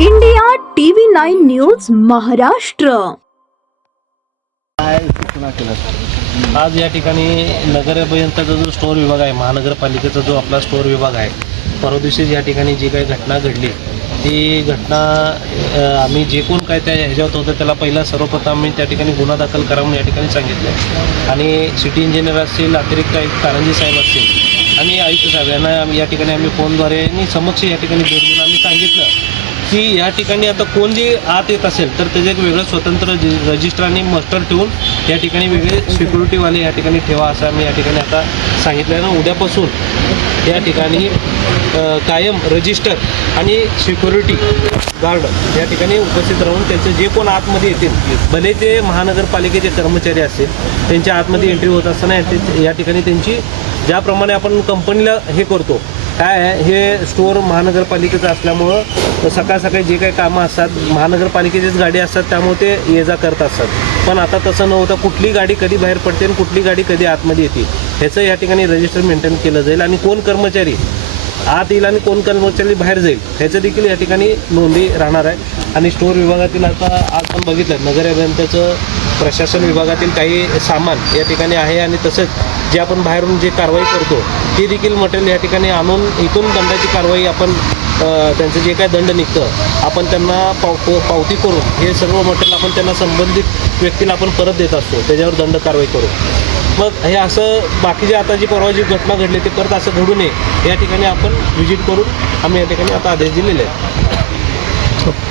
India TV 9 news Maharashtra. आज या ठिकाणी नगर अभियंत्याचा जो स्टोअर विभाग आहे, महानगरपालिकेचा जो आपला स्टोअर विभाग आहे, परवा दिवशी या ठिकाणी जी काही घटना घडली ती घटना आम्ही जे कोण काय त्या ह्याच्यात होतं त्याला पहिला सर्वप्रथम आम्ही त्या ठिकाणी गुन्हा दाखल करा म्हणून या ठिकाणी सांगितलं आहे। आणि सिटी इंजिनियर असतील, अतिरिक्त आयुक्त कारंजी साहेब असतील आणि आयुक्त साहेब यांना या ठिकाणी आम्ही फोनद्वारे आणि समक्ष या ठिकाणी भेट देऊन आम्ही सांगितलं की या ठिकाणी आता कोण जे आत येत असेल तर त्याचं एक वेगळं स्वतंत्र रजिस्टर आणि मस्टर ठेवून या ठिकाणी वेगळे सिक्युरिटीवाले या ठिकाणी ठेवा असं आम्ही या ठिकाणी आता सांगितलं आहे ना। उद्यापासून या ठिकाणी कायम रजिस्टर आणि सिक्युरिटी गार्ड या ठिकाणी उपस्थित राहून त्यांचं जे कोण आतमध्ये येतील, भले ते महानगरपालिकेचे कर्मचारी असतील, त्यांच्या आतमध्ये एंट्री होत असताना या ठिकाणी त्यांची ज्याप्रमाणे आपण कंपनीला हे करतो काय आहे, हे स्टोअर महानगरपालिकेचं असल्यामुळं सकाळ सकाळी जे काही कामं असतात महानगरपालिकेचीच गाडी असतात त्यामुळे ते ये जा करत असतात। पण आता तसं न होता कुठली गाडी कधी बाहेर पडते आणि कुठली गाडी कधी आतमध्ये येते ह्याचं या ठिकाणी रजिस्टर मेंटेन केलं जाईल आणि कोण कर्मचारी आत येईल आणि कोण कर्मचारी बाहेर जाईल ह्याचं देखील या ठिकाणी नोंदी राहणार आहे। आणि स्टोअर विभागातील आता आज पण बघितलं नगर अभियंत्याचं प्रशासन विभागातील काही सामान या ठिकाणी आहे आणि तसंच जे आपण बाहेरून जे कारवाई करतो ते देखील मटेरियल या ठिकाणी आणून इथून दंडाची कारवाई आपण त्यांचं जे काय दंड निघतं आपण त्यांना पावती करून हे सर्व मटेरियल आपण त्यांना संबंधित व्यक्तीला आपण परत देत असतो, त्याच्यावर दंड कारवाई करू। मग हे असं बाकीचे आता जी परवा जी घटना घडली ते परत असं घडू नये या ठिकाणी आपण व्हिजिट करून आम्ही या ठिकाणी आता आदेश दिलेले आहेत।